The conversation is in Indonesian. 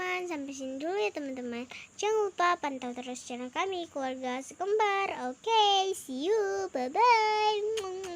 teman-teman, sampai sini dulu ya teman-teman. Jangan lupa pantau terus channel kami, Keluarga Sekembar. Oke, see you, bye-bye.